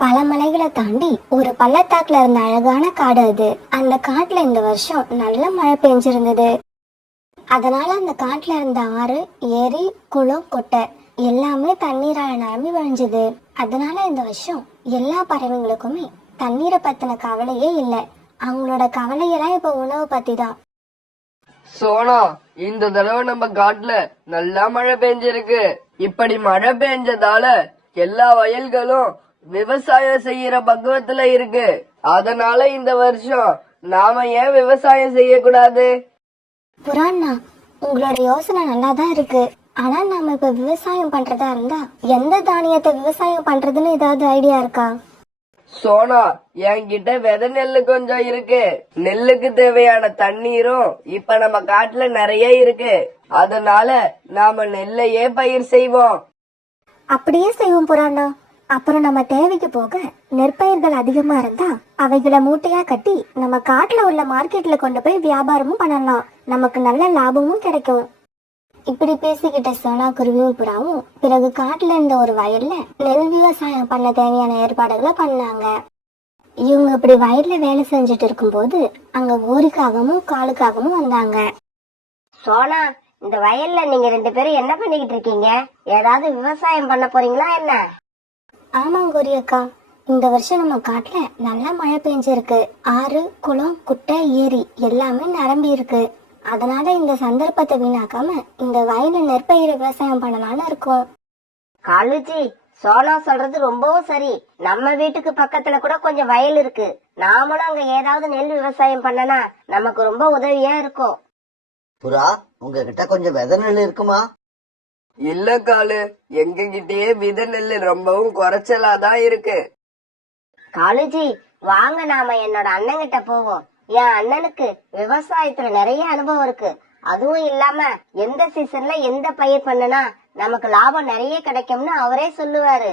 பல மலைகளை தாண்டி ஒரு பள்ளத்தாக்குல இருந்த அழகான காடு அது. அந்த காட்டுல இந்த வருஷம் நல்ல மழை பெஞ்சிருந்தது. அதனால அந்த காட்டுல இருந்த ஆறு, ஏரி, குளம், கொட்டை எல்லாமே தண்ணீரால நிரம்பி வழிஞ்சது. அதனால இந்த வருஷம் எல்லா பறவைங்களுக்குமே தண்ணீரை பத்தின கவலையே இல்லை. அவங்களோட கவலையெல்லாம் இப்ப உணவு பத்தி தான். சோனா, இந்த தடவை நம்ம காட்டுல நல்லா மழை பெஞ்சிருக்கு. இப்படி மழை பெஞ்சதால எல்லா வயல்களும் விவசாயம் செய்யற பக்குவத்துல இருக்கு. அதனால இந்த வருஷம் நாம ஏன் விவசாயம் செய்யக்கூடாது? புராணா, உங்களோட யோசனை நல்லா தான் இருக்கு. ஆனா நாம இப்ப விவசாயம் பண்றதா இருந்தா எந்த தானியத்தை விவசாயம் பண்றதுன்னு ஏதாவது ஐடியா இருக்கா? சோனா, என்கிட்ட விதை நெல்லு கொஞ்சம் இருக்கு. நெல்லுக்கு தேவையான தண்ணீரும் இப்ப நம்ம காட்டுல நிறைய இருக்கு. அதனால நாம நெல்லையே பயிர் செய்வோம். அப்படியே செய்வோம் புராணா. அப்புறம் நம்ம தேவைக்கு போக நெற்பயிர்கள் அதிகமா இருந்தா அவைகளை மூட்டையா கட்டி நம்ம காட்டுல உள்ள மார்க்கெட்ல கொண்டு போய் வியாபாரமும் பண்ணலாம். நமக்கு நல்ல லாபமும் கிடைக்கும். இப்படி பேசிக்கிட்ட சோனா குருவியும் புறாவும் பிறகு காட்டுல இருந்த ஒரு வயல்ல நெல் விவசாயம் பண்ண தேவையான ஏற்பாடுகளை பண்ணாங்க. இவங்க இப்படி வயல்ல வேலை செஞ்சுட்டு இருக்கும்போது அங்க ஓரிக்காகவும் காலுக்காகவும் வந்தாங்க. சோனா, இந்த வயல்ல நீங்க 2 பேரும் என்ன பண்ணிக்கிட்டு இருக்கீங்க? ஏதாவது விவசாயம் பண்ண போறீங்களா என்ன? ஆமாங்க கோரியக்கா, இந்த வருஷம் நம்ம காட்டுல நல்லா மழை பெஞ்சிருக்கு. ஆறு, குளம், குட்டை, ஏரி எல்லாமே நிரம்பி இருக்கு. அதனால இந்த சந்தர்ப்பத்தை வீணாக்காம இந்த வயல நெற்பயிர் விவசாயம் பண்ணலாம்னு இருக்கோம். காலுஜி, சோனா சொல்றது ரொம்பவும் சரி. நம்ம வீட்டுக்கு பக்கத்துல கூட கொஞ்சம் வயல் இருக்கு. நாமளும் அங்க ஏதாவது நெல் விவசாயம் பண்ணனா நமக்கு ரொம்ப உதவியா இருக்கும். புறா, உங்ககிட்ட கொஞ்சம் விதை நெல் இருக்குமா? இல்ல காலு, எங்க கிட்டயே விதை நெல்லு ரொம்பவும் குறைச்சலாதான் இருக்கு. காலுஜி, வாங்க நாம என்னோட அண்ணன்கிட்ட போவோம். என் அண்ணனுக்கு விவசாயத்துல நிறைய அனுபவம் இருக்கு. அதுவும் இல்லாம எந்த சீசன்ல எந்த பயிர் பண்ணனா நமக்கு லாபம் நிறைய கிடைக்கும்னு அவரே சொல்லுவாரு.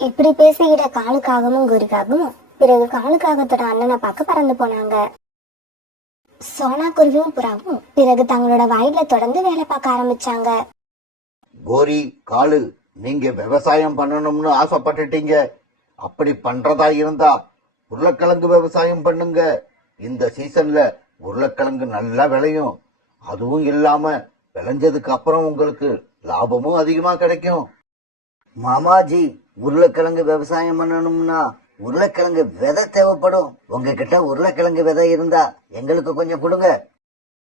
இப்படி பேசிக்கிட்ட காலுக்காகவும் கோரிக்காகவும் பிறகு காலுக்காகத்தோட அண்ணனை பார்க்க பறந்து போனாங்க. சோனா குருவியும் புறாவும் பிறகு தங்களோட வயல்ல தொடர்ந்து வேலை பார்க்க ஆரம்பிச்சாங்க. கோரி, காலு, நீங்க விவசாயம் பண்ணணும்னு ஆசைப்பட்டுட்டீங்க. அப்படி பண்றதா இருந்தா உருளைக்கிழங்கு விவசாயம் பண்ணுங்க. இந்த சீசன்ல உருளைக்கிழங்கு நல்லா விளையும். அதுவும் இல்லாம விளைஞ்சதுக்கு அப்புறம் உங்களுக்கு லாபமும் அதிகமா கிடைக்கும். மாமாஜி, உருளைக்கிழங்கு விவசாயம் பண்ணணும்னா உருளைக்கிழங்கு விதை தேவைப்படும். உங்ககிட்ட உருளைக்கிழங்கு விதை இருந்தா எங்களுக்கு கொஞ்சம் கொடுங்க.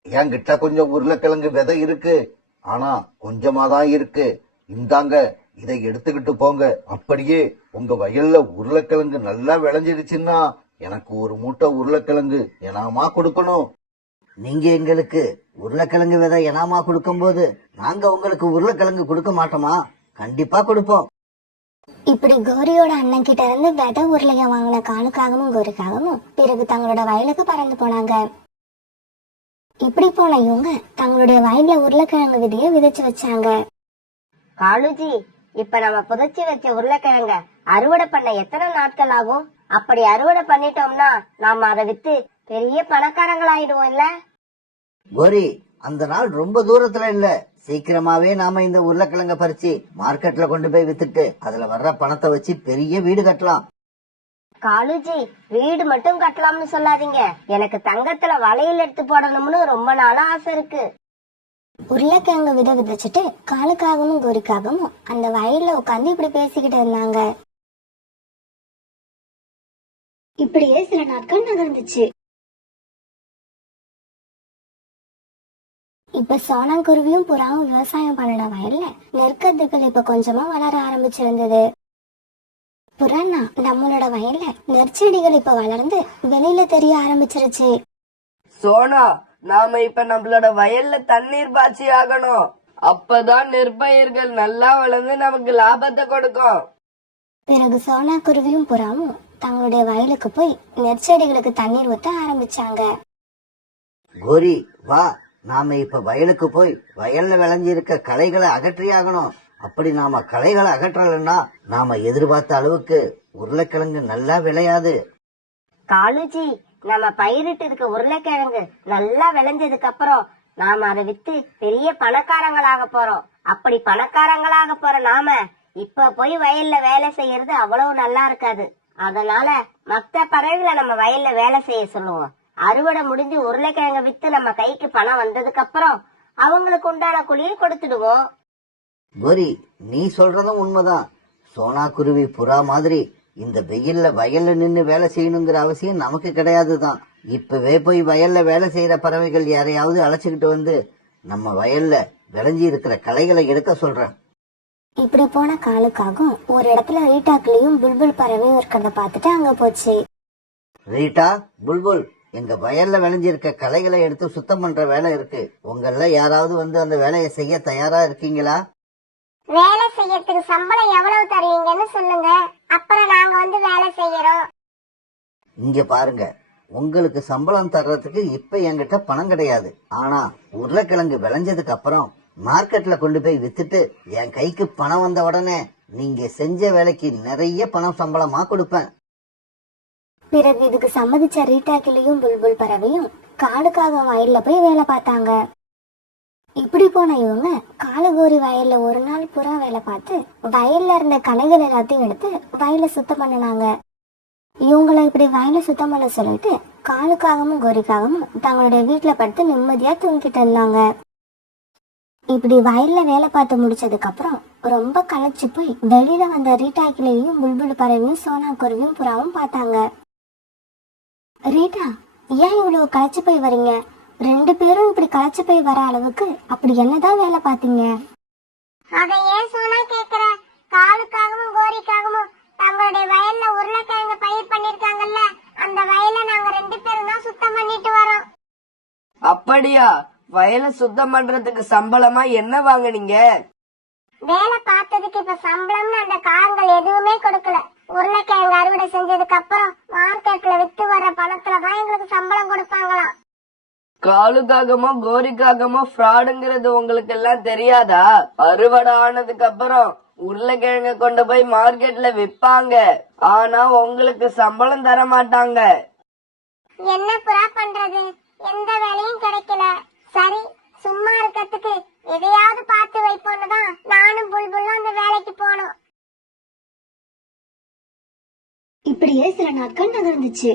என்கிட்ட கொஞ்சம் உருளைக்கிழங்கு விதை இருக்கு, ஆனா கொஞ்சமா தான் இருக்கு. இந்தாங்க, இதை எடுத்துக்கிட்டு போங்க. அப்படியே உங்க வயல்ல உருளைக்கிழங்கு நல்லா விளைஞ்சிடுச்சுன்னா எனக்கு ஒரு மூட்டை உருளைக்கிழங்கு எனாமா கொடுக்கணும். நீங்க எங்களுக்கு உருளைக்கிழங்கு விதை எனாமா கொடுக்கும் போது நாங்க உங்களுக்கு உருளைக்கிழங்கு கொடுக்க மாட்டோமா? கண்டிப்பா கொடுப்போம். இப்படி கோரியோட அண்ணன் கிட்ட இருந்து விதை உருளைய வாங்கின காலுக்காகவும் கோரிக்காகவும் பிறகு தங்களோட வயலுக்கு பறந்து போனாங்க. இப்படி போன இவங்க தங்களுடைய வயல்ல உருளைக்கிழங்கு விதைய விதைச்சு வச்சாங்க. காலுஜி, இப்ப நம்ம புதைச்சி வச்ச உருளைக்கிழங்க அறுவடை பண்ண எத்தனை நாட்கள் ஆகும்? அப்படி அறுவடை பண்ணிட்டோம்னா நாம அதை வித்து பெரிய பணக்காரங்கள் ஆயிடுவோம் இல்ல? கோரி, அந்த நாள் ரொம்ப தூரத்துல இல்ல. சீக்கிரமாவே நாம இந்த உருளைக்கிழங்க பறிச்சு மார்க்கெட்ல கொண்டு போய் வித்துட்டு அதுல வர்ற பணத்தை வச்சு பெரிய வீடு கட்டலாம். காலுஜி, வீடு மட்டும் கட்டலாம்னு சொல்லாதீங்க. எனக்கு தங்கத்துல வளையல் எடுத்து போடணும்னு ரொம்ப நாளா ஆசை இருக்கு. உருளைக்கிழங்கு விதை விதைச்சிட்டு காலுக்காகவும் கோரிக்காகவும் அந்த வயல்ல உட்காந்து இப்படி பேசிக்கிட்டு இருந்தாங்க. இப்படியே சில நாட்கள் நகர்ந்துச்சு. இப்ப சோனாங்குருவியும் புறாவும் விவசாயம் பண்ணின வயல்ல நெற்கதிர்கள் இப்ப கொஞ்சமா வளர ஆரம்பிச்சிருந்தது. புறானா, நம்மளோட வயல்ல நெற்செடிகள் இப்ப வளர்ந்து வெளியில தெரிய ஆரம்பிச்சிருச்சு. சோனா, நாம இப்ப நம்மளோட வயல்ல தண்ணீர் பாய்ச்சி ஆகணும். அப்பதான் நெற்பயிர்கள் நல்லா வளர்ந்து நமக்கு லாபத்தை கொடுக்கும். பிறகு சோனா குருவியும் புறாவும் தங்களுடைய வயலுக்கு போய் நெற்செடிகளுக்கு தண்ணீர் ஊத்த ஆரம்பிச்சாங்க. கோரி, வா, நாம இப்ப வயலுக்கு போய் வயல்ல விளைஞ்சிருக்க களைகளை அகற்றியாகணும். அப்படி நாம களைகளை அகற்றலன்னா நாம எதிர்பார்த்த அளவுக்கு உருளைக்கிழங்கு நல்லா விளையாது. காலுஜி, நம்ம பயிரிட்டு இருக்க உருளைக்கிழங்கு நல்லா விளைஞ்சதுக்கு அப்புறம் நாம அதை வித்து பெரிய பணக்காரங்களாக போறோம். அப்படி பணக்காரங்களாக போற நாம இப்ப போய் வயல்ல வேலை செய்யறது அவ்வளவு நல்லா இருக்காது. அதனால மத்த பறவைகளை நம்ம வயல்ல வேலை செய்ய சொல்லுவோம். அறுவடை முடிஞ்சு உருளைக்கிழங்க வித்து நம்ம கைக்கு பணம் வந்ததுக்கு அப்புறம் அவங்களுக்கு உண்டான கூலியை கொடுத்துடுவோம். கோரி, நீ சொல்றதும் உண்மைதான். சோனா குருவி புறா மாதிரி இந்த வெயில்ல வயல்ல நின்னு வேலை செய்யணுங்கிற அவசியம் நமக்கு கிடையாதுதான். இப்பவே போய் வயல்ல வேலை செய்யற பறவைகள் யாரையாவது அழைச்சுக்கிட்டு வந்து நம்ம வயல்ல விளைஞ்சி இருக்கிற களைகளை எடுக்க சொல்றேன். இப்படி போன காலுக்காகவும் ஒரு இடத்துல ரீட்டாக்குலயும் புல்புல் பறவையும் இருக்கிறத பார்த்துட்டு அங்க போச்சு. ரீட்டா, புல்புல், எங்க வயல்ல விளைஞ்சிருக்க களைகளை எடுத்து சுத்தம் பண்ற வேலை இருக்கு. உங்கள யாராவது வந்து அந்த வேலையை செய்ய தயாரா இருக்கீங்களா? வேலை செய்யறதுக்கு சம்பளம் எவ்வளவு தருவீங்கன்னு சொல்லுங்க, அப்புறம் நாங்க வந்து வேலை செய்யறோம். இங்க பாருங்க, உங்களுக்கு சம்பளம் தர்றதுக்கு இப்ப என்கிட்ட பணம் கிடையாது. ஆனா உருளைக்கிழங்கு விளைஞ்சதுக்கு அப்புறம் மார்க்கெட்ல கொண்டு போய் வித்துட்டு என் கைக்கு பணம் வந்த உடனே நீங்க செஞ்ச வேலைக்கு நிறைய பணம் சம்பளமா கொடுப்பேன். பிறகு இதுக்கு சம்மதிச்ச ரீட்டாக்கிலையும் புல்புல் பறவையும் காலுக்காக வயல்ல போய் வேலை பார்த்தாங்க. இப்படி போன இவங்க காலுகோரி வயல்ல ஒரு நாள் புறா வேலை பார்த்து வயல்ல இருந்த களைகள் எல்லாத்தையும் எடுத்து வயலை சுத்தம் பண்ணினாங்க. இவங்களை இப்படி வயலை சுத்தம் பண்ண சொல்லிட்டு காலுக்காகவும் கோரிக்காகவும் தங்களுடைய வீட்டுல படுத்து நிம்மதியா தூங்கிட்டு இருந்தாங்க. இப்படி வயல்ல வேலை பார்த்து முடிச்சதுக்கு அப்புறம் ரொம்ப களைச்சு போய் வெளியில வந்த ரீட்டாக்கிலையும் புல்புல் பறவையும் சோனா குருவியும் புறாவும் பார்த்தாங்க. ரீட்டா, ஏன் இவ்வளவு களைச்சு போய் வரீங்க? ரெண்டு பேரும் இப்படி களைச்சு போய் வர அளவுக்கு அப்படி என்னதான் வேலை பார்த்தீங்க? அதை ஏன் சோனா கேக்குற? காலுக்காகவும் கோரிக்காகவும் தங்களுடைய வயல்ல உருளைக்கிழங்கு பயிர் பண்ணிருக்காங்கல்ல, அந்த வயலை நாங்க ரெண்டு பேரும் தான் சுத்தம் பண்ணிட்டு வரோம். அப்படியா? வயலை சுத்தம் பண்றதுக்கு சம்பளமா என்ன வாங்குனீங்க? வேலை பார்த்ததுக்கு இப்ப சம்பளம்னு அந்த காரங்கள் எதுவுமே கொடுக்கல. உருளைக்கிழங்கு அறுவடை செஞ்சதுக்கு அப்புறம் மார்க்கெட்ல வித்து வர பணத்துல தான் எங்களுக்கு சம்பளம் கொடுப்பாங்களாம். காலுக்காகமோ கோரிக்காகமோ ஃப்ராடுங்கிறது உங்களுக்கு எல்லாம் தெரியாதா? அறுவடை ஆனதுக்கு அப்புறம் உருளைக்கிழங்க கொண்டு போய் மார்க்கெட்ல விப்பாங்க. ஆனா உங்களுக்கு சம்பளம் தர மாட்டாங்க. என்ன புறா பண்றது? எந்த வேலையும் கிடைக்கல. சரி, சும்மா இருக்கிறதுக்கு எதையாவது பார்த்து வைப்போன்னு தான் நானும் புல்புல்லும் அந்த வேலைக்கு போனோம். இப்படியே சில நாட்கள் நகர்ந்துச்சு.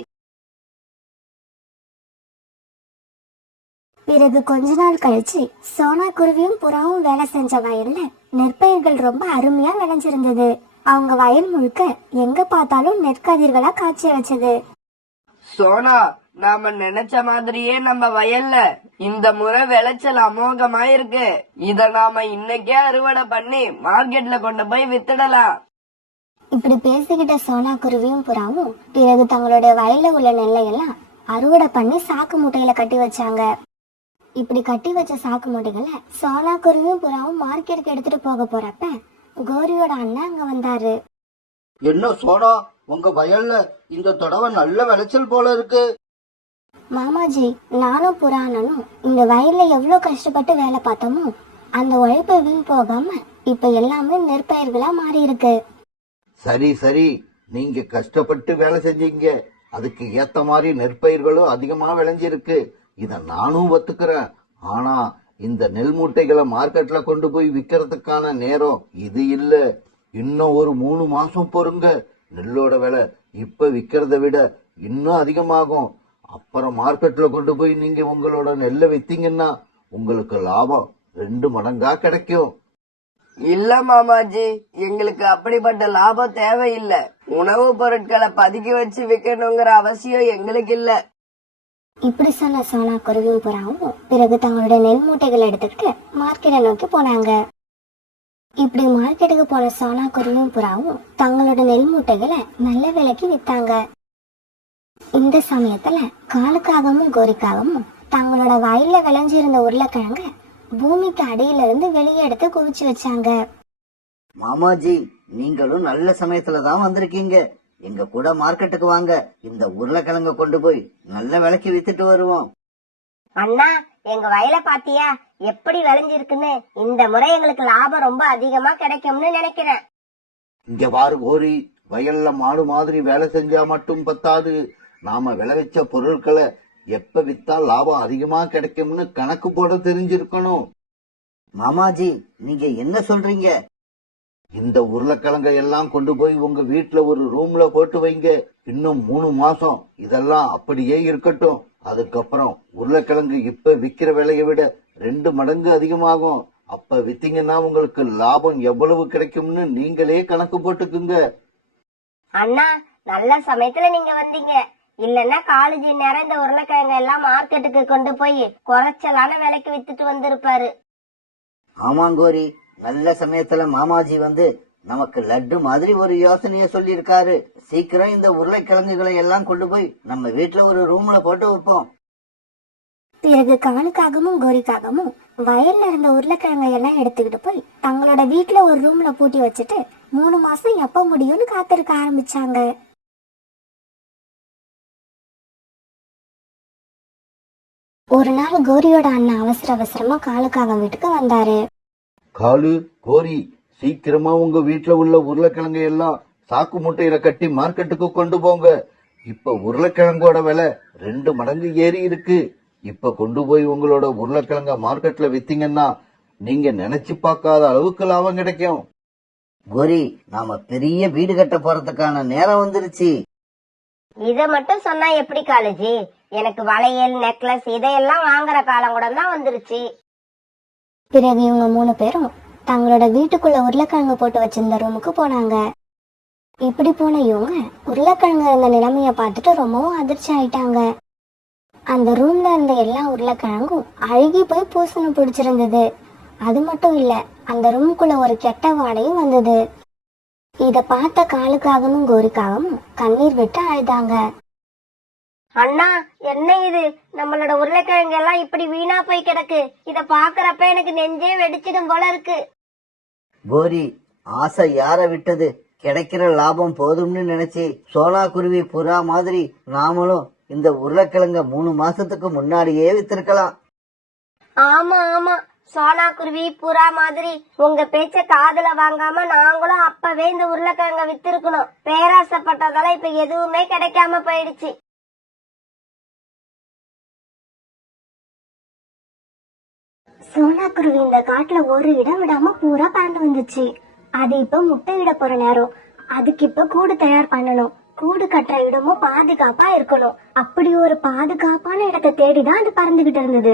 பிறகு கொஞ்ச நாள் கழிச்சு சோனா குருவியும் புறாவும் வேலை செஞ்ச வயல்ல நெற்பயிர்கள் ரொம்ப அருமையா விளைஞ்சிருந்தது. அவங்க வயல் முழுக்க எங்க பார்த்தாலும் நெற்கதிர்களா காய்ச்சி வச்சது. சோனா, நாம நினைச்ச மாதிரியே நம்ம வயல்ல இந்த முறை விளைச்சல் அமோகமா இருக்கு. இத நாம இன்னைக்கே அறுவடை பண்ணி மார்க்கெட்ல கொண்டு போய் வித்துடலாம். இப்படி பேசிக்கிட்ட சோனா குருவியும் புறாவும் பிறகு தங்களுடைய வயல்ல உள்ள நெல்லையெல்லாம் அறுவடை பண்ணி சாக்கு மூட்டையில கட்டி வச்சாங்க. இப்படி கட்டி வச்ச சாக்கு மூட்டைகளை சோனா குருவியும் புறாவும் மார்க்கெட்டுக்கு எடுத்துட்டு போக போறப்ப கோரியோட அண்ணன் அங்க வந்தாரு. என்ன சோனா, உங்க வயல்ல இந்த தடவை நல்ல விளைச்சல் போல இருக்கு. மாமாஜி, நானும் புறானனும் இந்த வயல்ல எவ்வளவு கஷ்டப்பட்டு வேலை பார்த்தோமோ அந்த உழைப்பை வீண் போகாம இப்ப எல்லாமே நெற்பயிர்களா மாறி இருக்கு. சரி சரி, நீங்க கஷ்டப்பட்டு வேலை செஞ்சீங்க, அதுக்கு ஏத்த மாதிரி நெற்பயிர்களும் அதிகமா விளைஞ்சிருக்கு. இத நானும் ஒத்துக்கிறேன். ஆனா இந்த நெல் மூட்டைகளை மார்க்கெட்ல கொண்டு போய் விக்கிறதுக்கான நேரம் இது இல்ல. இன்னும் ஒரு 3 மாசம் பொறுங்க. நெல்லோட விலை இப்ப விக்கிறத விட இன்னும் அதிகமாகும். அப்புறம் மார்க்கெட்ல கொண்டு போய் நீங்க உங்களோட நெல்லை வித்தீங்கன்னா உங்களுக்கு லாபம் 2 மடங்கா கிடைக்கும். இல்ல மாமாஜி, எங்களுக்கு அப்படிப்பட்ட லாபம் தேவையில்லை. உணவு பொருட்களை பதுக்கி வச்சு விற்கணுங்கிற அவசியம் எங்களுக்கு இல்ல. இப்படி சொன்ன சோனா குருவியும் புறாவும் பிறகு தங்களுடைய நெல் மூட்டைகளை எடுத்துக்கிட்டு மார்க்கெட்டை நோக்கி போனாங்க. இப்படி மார்க்கெட்டுக்கு போன சோனா குருவியும் புறாவும் தங்களோட நெல் மூட்டைகளை நல்ல விலைக்கு வித்தாங்க. இந்த சமயத்துல காலுக்காகவும் கோரிக்காகவும் தங்களோட வயல்ல விளைஞ்சிருந்த உருளைக்கிழங்க பூமிக்கு அடியில இருந்து வெளியே எடுத்து குவிச்சு வச்சாங்க. மாமாஜி, நீங்களும் நல்ல சமயத்துல தான் வந்திருக்கீங்க. எங்க கூட மார்க்கெட்டுக்கு வாங்க. இந்த உருளைக்கிழங்க கொண்டு போய் நல்ல விலைக்கு வித்துட்டு வருவோம். அண்ணா, எங்க வயலை பாத்தியா எப்படி விளைஞ்சிருக்குன்னு? இந்த முறை எங்களுக்கு லாபம் ரொம்ப அதிகமா கிடைக்கும்னு நினைக்கிறேன். இங்க பாரு கோரி, வயல்ல மாடு மாதிரி வேலை செஞ்சா மட்டும் பத்தாது. நாம விளைவிச்ச பொருட்களை எப்ப வித்தா லாபம் அதிகமா கிடைக்கும்னு கணக்கு போட தெரிஞ்சிருக்கணும். மாமாஜி, நீங்க என்ன சொல்றீங்க? இந்த உருளைக்கிழங்கை எல்லாம் கொண்டு போய் உங்க வீட்டுல ஒரு ரூம்ல போட்டு வைங்க. இன்னும் 3 மாசம் இதெல்லாம் அப்படியே இருக்கட்டும். அதுக்கப்புறம் உருளைக்கிழங்கு இப்ப விக்கிற விலையை விட 2 மடங்கு அதிகமாகும். அப்ப வித்தீங்கன்னா உங்களுக்கு லாபம் எவ்வளவு கிடைக்கும்னு நீங்களே கணக்கு போட்டுக்குங்க. அண்ணா, நல்ல சமயத்துல நீங்க வந்தீங்க. இல்லன்னா காலேஜ் நேரம் இந்த உருளைக்கிழங்கு எல்லாம் மார்க்கெட்டுக்கு கொண்டு போய் குறைச்சலான விலைக்கு வித்துட்டு வந்திருப்பாரு. ஆமாங்கோரி, நல்ல சமயத்துல மாமாஜி வந்து நமக்கு லட்டு மாதிரி ஒரு யோசனைய சொல்லியிருக்காரு. சீக்கிரம் இந்த உருளைக்கிழங்குகளை எல்லாம் கொண்டு போய் நம்ம வீட்டுல ஒரு ரூம்ல போட்டு வைப்போம். பிறகு காலுக்காகவும் கோரிக்காகவும் வயல்ல இருந்த உருளைக்கிழங்கை எல்லாம் எடுத்துக்கிட்டு போய் தங்களோட வீட்டுல ஒரு ரூம்ல பூட்டி வச்சுட்டு 3 மாசம் எப்ப முடியும்னு காத்திருக்க ஆரம்பிச்சாங்க. ஒரு நாள் கோரியோட அண்ணன் அவசர அவசரமா காலுக்காக வீட்டுக்கு வந்தாரு. காலு, கோரி, சீக்கிரமா உங்க வீட்டுல உள்ள உருளைக்கிழங்கை எல்லாம் சாக்கு மூட்டையில கட்டி மார்க்கெட்டுக்கு கொண்டு போங்க. இப்ப உருளைக்கிழங்கோட விலை 2 மடங்கு ஏறி இருக்கு. இப்ப கொண்டு போய் உங்களோட உருளைக்கிழங்க மார்க்கெட்ல வித்தீங்கன்னா நீங்க நினைச்சு பார்க்காத அளவுக்கு லாபம் கிடைக்கும். கோரி, நாம பெரிய வீடு கட்ட போறதுக்கான நேரம் வந்துருச்சு. இத மட்டும் சொன்னா எப்படி காலேஜ்? எனக்கு வளையல், நெக்லஸ் இதையெல்லாம் வாங்குற காலம் கூட தான் வந்துருச்சு. பிறகு இவங்க 3 பேரும் தங்களோட வீட்டுக்குள்ள உருளைக்கிழங்கு போட்டு வச்சிருந்த ரூமுக்கு போனாங்க. இப்படி போன இவங்க உருளைக்கிழங்கு இருந்த நிலைமைய பார்த்துட்டு ரொம்பவும் அதிர்ச்சி ஆயிட்டாங்க. அந்த ரூம்ல இருந்த எல்லா உருளைக்கிழங்கும் அழுகி போய் பூசணம் பிடிச்சிருந்தது. அது மட்டும் இல்ல, அந்த ரூமுக்குள்ள ஒரு கெட்ட வாடையும் வந்தது. இத பார்த்த காலுக்காகவும் கோரிக்காகவும் கண்ணீர் விட்டு அழுதாங்க. அண்ணா, என்ன இது? நம்மளோட உருளைக்கிழங்கு எல்லாம் இப்படி வீணா போய் கிடக்கு. இத பாக்குறப்ப எனக்கு நெஞ்சே வெடிச்சிடும் போல இருக்கு. கோரி, ஆசை யார விட்டது? கிடைக்கிற லாபம் போதும்னு நினைச்சு சோனா குருவி புறா மாதிரி நாமளும் இந்த உருளைக்கிழங்க 3 மாசத்துக்கு முன்னாடியே வித்திருக்கலாம். ஆமா ஆமா, சோனா குருவி புறா மாதிரி உங்க பேச்ச காதுல வாங்காம நாங்களும் அப்பவே இந்த உருளைக்கிழங்க வித்திருக்கணும். பேராசைப்பட்டதால இப்ப எதுவுமே கிடைக்காம போயிடுச்சு. சோனா குருவி இந்த காட்டுல ஒரு இடம் விடாம பூரா பறந்து வந்துச்சு. அது இப்ப முட்டையிட போற நேரம். அதுக்கு இப்ப கூடு தயார் பண்ணணும். கூடு கட்டுற இடமும் பாதுகாப்பா இருக்கணும். அப்படி ஒரு பாதுகாப்பான இடத்தை தேடிதான் அது பறந்துகிட்டு இருந்தது.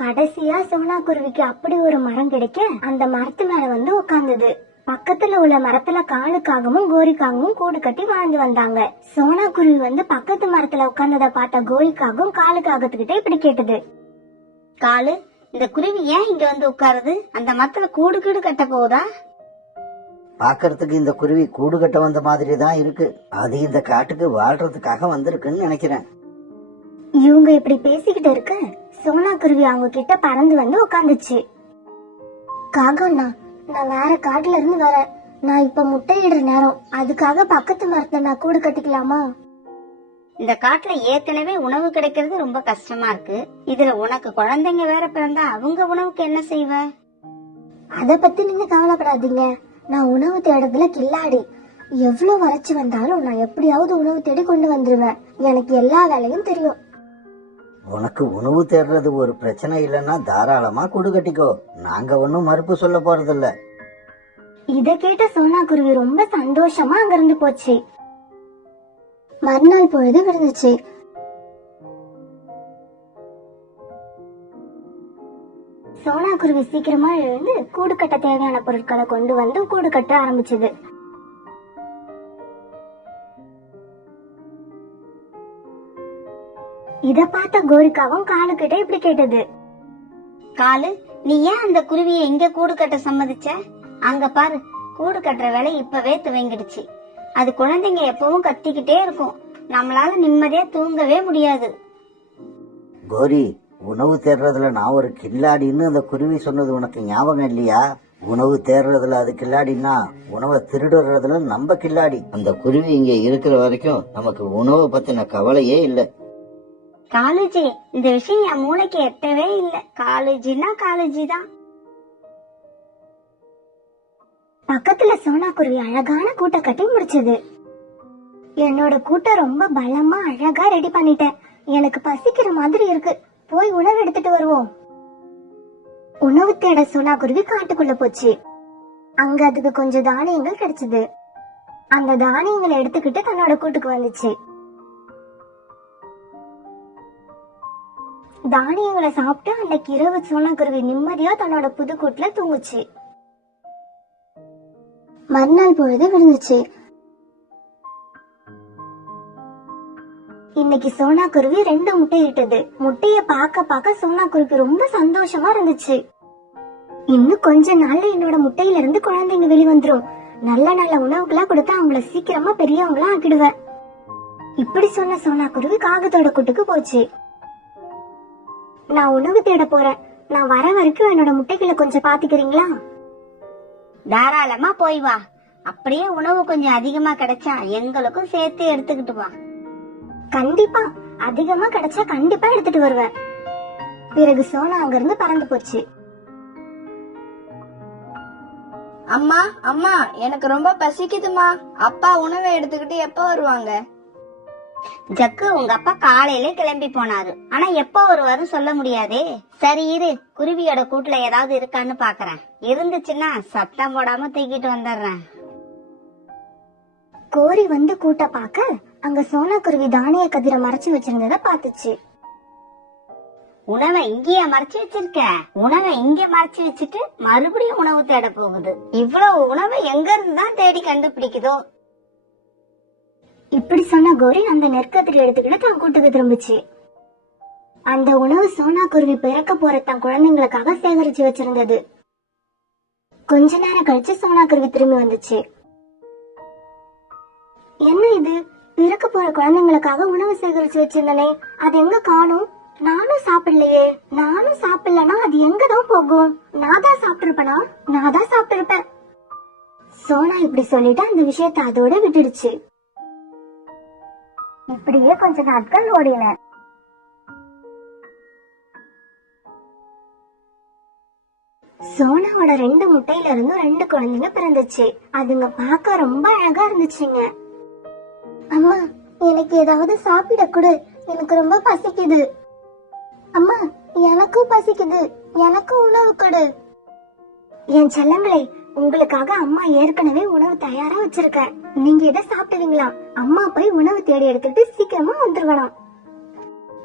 கடைசியா சோனா குருவிக்கு அப்படி ஒரு மரம் கிடைக்க அந்த மரத்து மேல வந்து உட்கார்ந்தது. பக்கத்துல உள்ள மரத்துல காலுக்காகவும் கோரிக்காகவும் கூடு கட்டி வாழ்ந்து வந்தாங்க. சோனா குருவி வந்து பக்கத்து மரத்துல உட்கார்ந்தத பார்த்த கோரிக்காகவும் காலுக்காகத்துக்கிட்ட இப்படி கேட்டது. காலு, இந்த குருவி ஏன் இங்க வந்து உட்காருது? அந்த மரத்துல கூடு கீடு கட்ட போகுதா? பாக்கறதுக்கு இந்த குருவி கூடு கட்ட வந்த மாதிரி தான் இருக்கு. அது இந்த காட்டுக்கு வாழ்றதுக்காக வந்திருக்குன்னு நினைக்கிறேன். இவங்க இப்படி பேசிக்கிட்டு இருக்க சோனா குருவி அவங்க கிட்ட பறந்து வந்து உட்கார்ந்துச்சு. காகம்னா, நான் வேற காட்டுல இருந்து வரேன். நான் இப்ப முட்டையிடுற நேரம். அதுக்காக பக்கத்து மரத்துல நான் கூடு கட்டிக்கலாமா? இந்த காட்டுல ஏற்கனவே உணவு கிடைக்கிறது ரொம்ப கஷ்டமா இருக்கு. இதுல உனக்கு குழந்தைங்க வேற பிறந்தா அவங்க உணவுக்கு என்ன செய்வ? அத பத்தி நீங்க கவலைப்படாதீங்க. நான் உணவு தேடுறதுல கில்லாடி. எவ்வளவு வறட்சி வந்தாலும் நான் எப்படியாவது உணவு தேடி கொண்டு வந்துருவேன். எனக்கு எல்லா வேலையும் தெரியும். உனக்கு உணவு தேடுறது ஒரு பிரச்சனை இல்லைன்னா தாராளமா கூடு கட்டிக்கோ. நாங்க ஒன்னும் மறுப்பு சொல்ல போறதில்ல. இத கேட்ட சோனா குருவி ரொம்ப சந்தோஷமா அங்கிருந்து போச்சு. மறுநாள் பொழுது விழுந்துச்சு. சோனா குருவி சீக்கிரமா எழுந்து கூடு கட்ட தேவையான பொருட்களை கொண்டு வந்து கூடு கட்ட ஆரம்பிச்சது. இத பார்த்த கோரிக்காவும் காலுக்கிட்ட இப்படி கேட்டது. காலு, நீ ஏன் அந்த குருவியை இங்க கூடு கட்ட சம்மதிச்ச? அங்க பாரு, கூடு கட்டுற வேலை இப்பவே துவங்கிடுச்சு. அது குழந்தைங்க எப்பவும் கத்திக்கிட்டே இருக்கும். நம்மளால நிம்மதியா தூங்கவே முடியாது. கோரி, உணவு தேடுறதுல நான் ஒரு கில்லாடின்னு அந்த குருவி சொன்னது உனக்கு ஞாபகம் இல்லையா? உணவு தேடுறதுல அது கில்லாடின்னா உணவை திருடுறதுல நம்ம கில்லாடி. அந்த குருவி இங்க இருக்கிற வரைக்கும் நமக்கு உணவை பத்தின கவலையே இல்லை. காலேஜி, இந்த விஷயம் என் மூளைக்கு எட்டவே இல்ல. காலேஜினா காலேஜி தான். பக்கத்துல சோனா குருவி அழகான கூட்டை கட்டி முடிச்சது. என்னோட கூட்டை ரொம்ப பலமா அழகா ரெடி பண்ணிட்டேன். எனக்கு பசிக்கிற மாதிரி இருக்கு. போய் உணவு எடுத்துட்டு வருவோம். உணவு தேட சோனா குருவி காட்டுக்குள்ள போச்சு. அங்க அதுக்கு கொஞ்சம் தானியங்கள் கிடைச்சது. அந்த தானியங்களை எடுத்துக்கிட்டு தன்னோட கூட்டுக்கு வந்துச்சு. தானியங்களை சாப்பிட்டு அன்னைக்கு இரவு சோனா குருவி நிம்மதியா தன்னோட புது கூட்டுல தூங்குச்சு. மறுநாள் பொழுது விழுந்துச்சு. இன்னைக்கு சோனா குருவி 2 முட்டை இட்டது. முட்டைய பார்க்க சோனா குருவி ரொம்ப சந்தோஷமா இருந்துச்சு. இன்னும் கொஞ்ச நாள்ல என்னோட முட்டையில இருந்து குழந்தைங்க வெளிவந்துரும். நல்ல நல்ல உணவுகளா கொடுத்து அவங்கள சீக்கிரமா பெரியவங்களா ஆக்கிடுவேன். இப்படி சொன்ன சோனா குருவி காகத்தோட கூட்டுக்கு போச்சு. நான் உணவு தேட போறேன். நான் வர வரைக்கும் என்னோட முட்டைகளை கொஞ்சம் பாத்துக்கிறீங்களா? தாராளமா போய் வா. அப்படியே உணவு கொஞ்சம் அதிகமா கிடைச்சா எங்களுக்கும் சேர்த்து எடுத்துக்கிட்டு வா. கண்டிப்பா, அதிகமா கிடைச்சா கண்டிப்பா எடுத்துட்டு வருவேன். பிறகு சோனா அங்கிருந்து பறந்து போச்சு. அம்மா அம்மா எனக்கு ரொம்ப பசிக்குதுமா. அப்பா உணவை எடுத்துக்கிட்டு எப்ப வருவாங்க? ஜக்கு, உங்க அப்பா காலையில கிளம்பி போனாரு. ஆனா எப்ப வருவாரு சொல்ல முடியாதே. சரி இரு, குருவியோட கூட்டுல ஏதாவது இருக்கான்னு பாக்குறேன். இருந்துச்சுன்னா சத்தம் போடாம தூக்கிட்டு வந்துடுறேன். கோரி வந்து கூட்ட பாக்க அங்க சோனா குருவி தானிய கதிரை மறைச்சு வச்சிருந்தத பாத்துச்சு. உணவை இங்கேயே மறைச்சு வச்சிருக்க? உணவை இங்க மறைச்சு வச்சுட்டு மறுபடியும் உணவு தேட போகுது. இவ்வளவு உணவை எங்க இருந்து தான் தேடி கண்டுபிடிக்குதோ? இப்படி சொன்ன கோரி அந்த நெற்கதிரை எடுத்துக்கிட்டு தான் கூட்டுக்கு திரும்பிச்சு. அந்த உணவு சோனா குருவி பிறக்க போற தன் குழந்தைங்களுக்காக சேகரிச்சு வச்சிருந்தது. கொஞ்ச நேரம் கழிச்சு சோனா குருவி திரும்பி வந்துச்சு. என்ன இது, பிறக்க போற குழந்தைங்களுக்காக உணவு சேகரிச்சு வச்சிருந்தனே, அது எங்க காணும்? நானும் சாப்பிடலையே. நானும் சாப்பிடலன்னா அது எங்கதான் போகும்? நான் தான் சாப்பிட்டிருப்பேனா? நான் தான் சாப்பிட்டிருப்பேன். சோனா இப்படி சொல்லிட்டு அந்த விஷயத்தை அதோட விட்டுடுச்சு. இப்படியே கொஞ்ச நாட்கள் ஓடின. சோனாவோட 2 முட்டையில இருந்து 2 குழந்தைங்க பிறந்துச்சு. அதுங்க பார்க்க ரொம்ப அழகா இருந்துச்சுங்க. அம்மா, எனக்கு ஏதாவது சாப்பிட கொடு, எனக்கு ரொம்ப பசிக்குது. அம்மா, எனக்கும் பசிக்குது, எனக்கும் உணவு கொடு. என் செல்லங்களே, உங்களுக்காக அம்மா ஏற்கனவே உணவு தயாரா வச்சிருக்கேன். நீங்க எதை சாப்பிடுவீங்களா? அம்மா போய் உணவு தேடி எடுத்துட்டு சீக்கிரமா வந்துருவலாம்.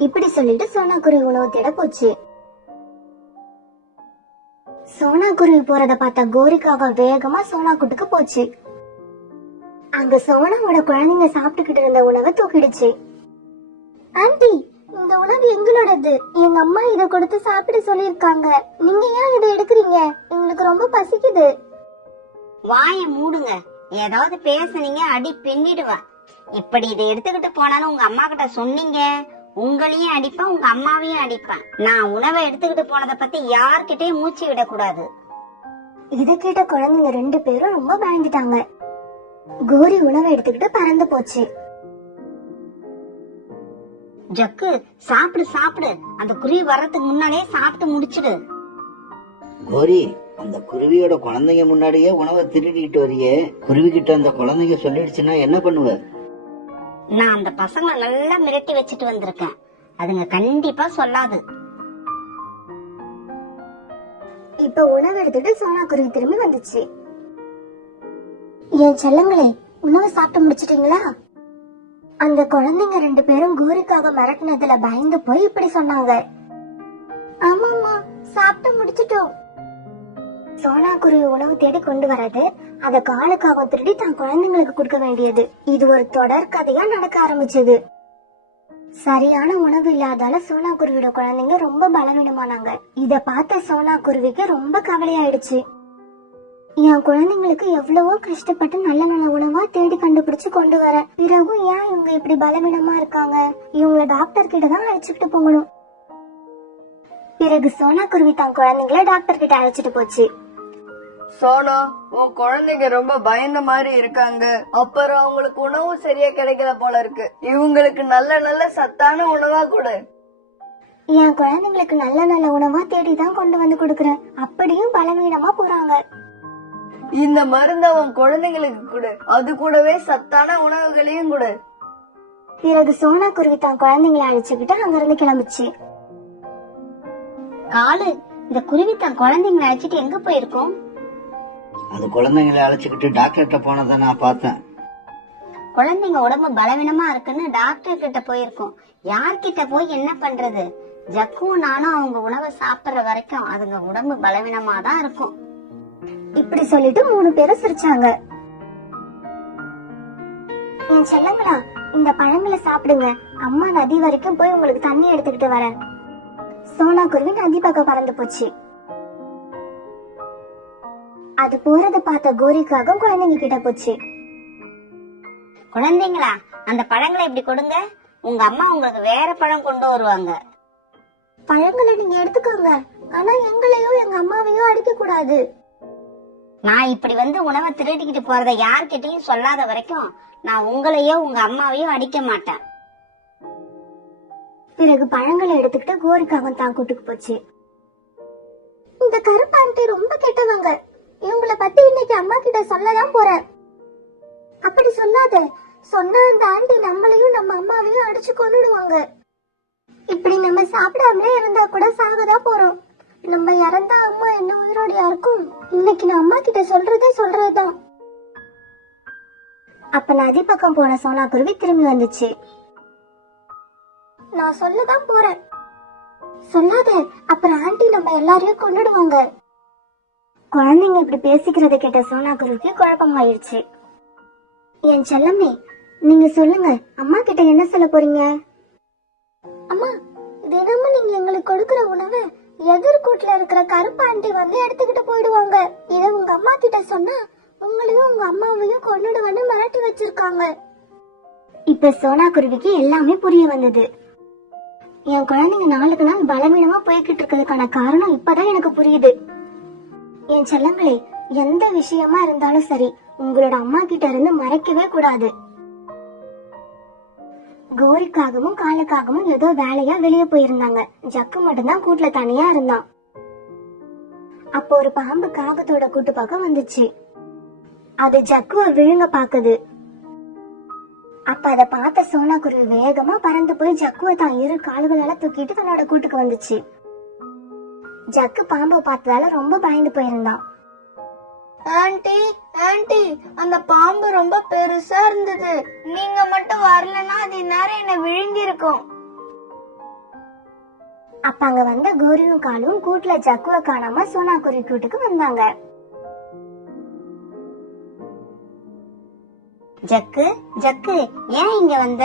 இப்படி சொல்லிட்டு சோனா குருவி உணவு தேட போச்சு. சோனா குருவி போறத பார்த்த கோரிக்காக வேகமா சோனா கூட்டுக்கு போச்சு. அங்க சோனாவோட குழந்தைங்க சாப்பிட்டுக்கிட்டு இருந்த உணவை தூக்கிடுச்சு. ஆண்டி, இந்த உணவு எங்களோடது. எங்க அம்மா இதை கொடுத்து சாப்பிட சொல்லிருக்காங்க. நீங்க ஏன் இதை எடுக்கிறீங்க? எங்களுக்கு ரொம்ப பசிக்குது. வாய மூடுங்க. ஏதாவது பேசுனீங்க அடி பின்னிடுவேன். இப்படி இதை எடுத்துக்கிட்டு போனாலும் உங்க அம்மா கிட்ட சொன்னீங்க, உங்களையும் அடிப்பேன், உங்க அம்மாவையும் அடிப்பேன். நான் உணவை எடுத்துக்கிட்டு போனதை பத்தி யார்கிட்டயும் மூச்சு விடக்கூடாது. இதை கேட்ட குழந்தைங்க 2 பேரும் ரொம்ப பயந்துட்டாங்க. கோரி உணவை எடுத்துக்கிட்டு பறந்து போச்சு. ஜக்கு, சாப்பிடு சாப்பிடு. அந்த குருவி வர்றதுக்கு முன்னாலே சாப்பிட்டு முடிச்சிடு. கோரி, அந்த குருவியோட குழந்தைங்க முன்னாடியே உணவை திருடிட்டு வரியே, குருவி கிட்ட அந்த குழந்தைங்க சொல்லிடுச்சுன்னா என்ன பண்ணுவ? நான் அந்த பசங்களை நல்லா மிரட்டி வச்சுட்டு வந்திருக்கேன். அதுங்க கண்டிப்பா சொல்லாது. இப்ப உணவு எடுத்துட்டு சோனா குருவி திரும்பி வந்துச்சு. என் செல்லங்களே, உணவு சாப்பிட்டு முடிச்சிட்டீங்களா? அந்த குழந்தைங்க 2 பேரும் கோரிக்காக மிரட்டினதுல பயந்து போய் இப்படி சொன்னாங்க. ஆமாமா, சாப்பிட்டு முடிச்சிட்டோம். சோனா குருவி உணவு தேடி கொண்டு வர்றது, அத காலுக்காக திருடி தன் குழந்தைங்களுக்கு கொடுக்க வேண்டியது, இது ஒரு தொடர் கதையா நடக்க ஆரம்பிச்சது. சரியான உணவு இல்லாதால சோனா குருவியோட குழந்தைங்க ரொம்ப பலவீனமானாங்க. இத பார்த்த சோனா குருவிக்கு ரொம்ப கவலையாயிடுச்சு. என் குழந்தைங்களுக்கு எவ்வளவோ கஷ்டப்பட்டு நல்ல நல்ல உணவா தேடி கண்டுபிடிச்சு கொண்டு வர, பிறகும் ஏன் இவங்க இப்படி பலவீனமா இருக்காங்க? இவங்களை டாக்டர் கிட்ட தான் அழைச்சிட்டு போகணும். பிறகு சோனா குருவி தன் குழந்தைங்களை டாக்டர் கிட்ட அழைச்சிட்டு போச்சு. சோனா, உன் குழந்தைங்க ரொம்ப பயந்த மாதிரி இருக்காங்க. அப்புறம் அவங்களுக்கு உணவு சரியா கிடைக்கல போல இருக்கு. இவங்களுக்கு நல்ல நல்ல சத்தான உணவா கொடு. என் குழந்தைங்களுக்கு நல்ல நல்ல உணவா தேடி தான் கொண்டு வந்து கொடுக்கறேன். அப்படியும் பலவீனமா போறாங்க. இந்த மருந்த உன் குழந்தைங்களுக்கு கொடு. அது கூடவே சத்தான உணவுகளையும் கொடு. பிறகு சோனா குருவி தன் குழந்தைங்களை அழைச்சுக்கிட்டு அங்கிருந்து கிளம்பிச்சு. காலு, இந்த குருவி தன் குழந்தைங்களை அழைச்சிட்டு எங்க போயிருக்கோம்? அது குழந்தைங்களை அழைச்சிக்கிட்டு டாக்டர்கிட்ட போனதை நான் பார்த்தேன். குழந்தைங்க உடம்பு பலவீனமா இருக்குன்னு டாக்டர் கிட்ட போயிருக்கோம். யார்கிட்ட போய் என்ன பண்றது? ஜக்கும் நானும் அவங்க உணவை சாப்பிடுற வரைக்கும் அதுங்க உடம்பு பலவீனமா தான் இருக்கும். இப்படி சொல்லிட்டு 3 பேரும் சிரிச்சாங்க. என் செல்லங்களா, இந்த பழங்களை சாப்பிடுங்க. அம்மா நதி வரைக்கும் போய் உங்களுக்கு தண்ணி எடுத்துக்கிட்டு வரேன். சோனா குருவி நதி பக்கம் பறந்து போச்சு. அது போறத பார்த்த கோரிக்காக குழந்தைங்க கிட்ட போச்சு. குழந்தைங்களா, அந்த பழங்களை இப்படி கொடுங்க. உங்க அம்மா உங்களுக்கு வேற பழம் கொண்டு வருவாங்க. பழங்களை நீங்க எடுத்துக்கோங்க, ஆனா எங்களையோ எங்க அம்மாவையோ அடிக்க கூடாது. நான் இப்படி வந்து உணவை திருடிக்கிட்டு போறத யார்கிட்டயும் சொல்லாத வரைக்கும் நான் உங்களையோ உங்க அம்மாவையோ அடிக்க மாட்டேன். பிறகு பழங்களை எடுத்துக்கிட்டு கோரிக்காவும் தான் கூட்டுக்கு போச்சு. இந்த கருப்பு ஆண்டி ரொம்ப கெட்டவங்க. இவங்களை பத்தி இன்னைக்கு அம்மா கிட்ட சொல்லதான் போறேன். அப்படி சொல்லாத. சொன்ன அந்த ஆண்டி நம்மளையும் நம்ம அம்மாவையும் அடிச்சு கொன்னுடுவாங்க. இப்படி நம்ம சாப்பிடாமலே இருந்தா கூட சாகதான் போறோம். நம்ம இறந்தா அம்மா என்ன உயிரோடையா இருக்கும்? இன்னைக்கு நான் அம்மா கிட்ட சொல்றதுதான். அப்ப நதி பக்கம் போன சோனா குருவி திரும்பி வந்துச்சு. நான் சொல்லதான் போறேன். சொல்லாத, அப்புறம் ஆண்டி நம்ம எல்லாரையும் கொன்னுடுவாங்க. குழந்தைங்க இப்படி பேசிக்கிறத கேட்ட சோனா குருவிக்கு குழப்பமாயிருச்சு. என் செல்லமே, நீங்க சொல்லுங்க, அம்மா கிட்ட என்ன சொல்ல போறீங்க? அம்மா, தினமும் நீங்க எங்களுக்கு கொடுக்கற உணவை எதிர்கூட்டுல இருக்கிற கருப்பு ஆண்டி வந்து எடுத்துக்கிட்டு போயிடுவாங்க. இத உங்க அம்மா கிட்ட சொன்னா உங்களையும் உங்க அம்மாவையும் கொன்னுடுவேன்னு மிரட்டி வச்சிருக்காங்க. இப்ப சோனா குருவிக்கு எல்லாமே புரிய வந்தது. என் குழந்தைங்க நாளுக்கு நாள் பலவீனமா போய்கிட்டு இருக்கிறதுக்கான காரணம் இப்பதான் எனக்கு புரியுது. என் செல்லங்களே, எந்த விஷயமா இருந்தாலும் சரி, உங்களோட அம்மா கிட்ட இருந்து மறைக்கவே கூடாது. கோரிக்காகவும் காலுக்காகவும் ஏதோ வேலையா வெளியே போயிருந்தாங்க. ஜக்கு மட்டும்தான் கூட்டுல தனியா இருந்தான். அப்போ ஒரு பாம்பு காகத்தோட கூட்டு பக்கம் வந்துச்சு. அது ஜக்குவை விழுங்க பாக்குது. அப்ப அத பார்த்த சோனா குருவி வேகமா பறந்து போய் ஜக்குவை தான் 2 கால்களால தூக்கிட்டு தன்னோட கூட்டுக்கு வந்துச்சு. ஜக்கு பாம்பை பார்த்ததால ரொம்ப பயந்து போயிருந்தான். ஆண்டி ஆண்டி, அந்த பாம்பு ரொம்ப பெருசா இருந்தது. நீங்க மட்டும் வரலன்னா அது நேரம் என்ன விழுங்கி இருக்கும். அப்ப அங்க வந்த கோரியும் காலும் கூட்டுல ஜக்குவை காணாம சோனா குருவி கூட்டுக்கு வந்தாங்க. ஜக்கு ஜக்கு, ஏன் இங்க வந்த?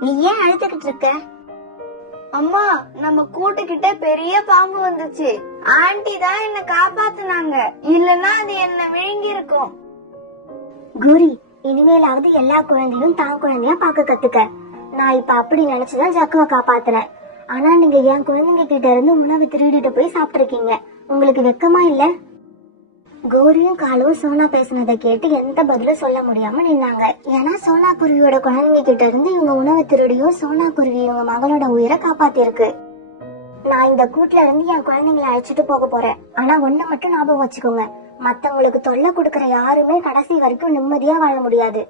நீ ஏன் அழுதுகிட்டு இருக்க? அம்மா, நம்ம கூட்டுக்கிட்ட பெரிய பாம்பு வந்துச்சு. ஆண்டி தான் என்ன காப்பாத்துனாங்க. இல்லன்னா அது என்ன விழுங்கி இருக்கும். கோரி, இனிமேலாவது எல்லா குழந்தையும் தான் குழந்தையா பாக்க கத்துக்க. நான் இப்ப அப்படி நினைச்சுதான் ஜக்குவை காப்பாத்துனேன். ஆனா நீங்க என் குழந்தைங்க கிட்ட இருந்து உணவு திருடிட்டு போய் சாப்பிட்டிருக்கீங்க. உங்களுக்கு வெக்கமா இல்ல? கோரியும் காலும் சோனா பேசுனதை கேட்டு எந்த பதிலும் சொல்ல முடியாம நின்னாங்க. ஏன்னா சோனா குருவியோட குழந்தைங்க கிட்ட இருந்து இவங்க உணவு திருடியும் சோனா குருவி இவங்க மகளோட உயிரை காப்பாத்திருக்கு. நான் இந்த கூட்டுல இருந்து என் குழந்தைங்களை அழைச்சிட்டு போக போறேன். ஆனா ஒண்ணு மட்டும் ஞாபகம் வச்சுக்கோங்க, மத்தவங்களுக்கு தொல்லை கொடுக்கற யாருமே கடைசி வரைக்கும் நிம்மதியா வாழ முடியாது.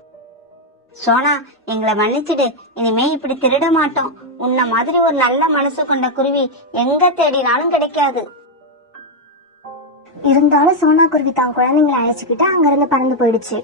சோனா, எங்களை மன்னிச்சிடு. இனிமே இப்படி திருட மாட்டோம். உன்ன மாதிரி ஒரு நல்ல மனசு கொண்ட குருவி எங்க தேடினாலும் கிடைக்காது. இருந்தாலும் சோனா குருவி தான் குழந்தைங்களை அழைச்சுக்கிட்டு அங்க இருந்து பறந்து போயிடுச்சு.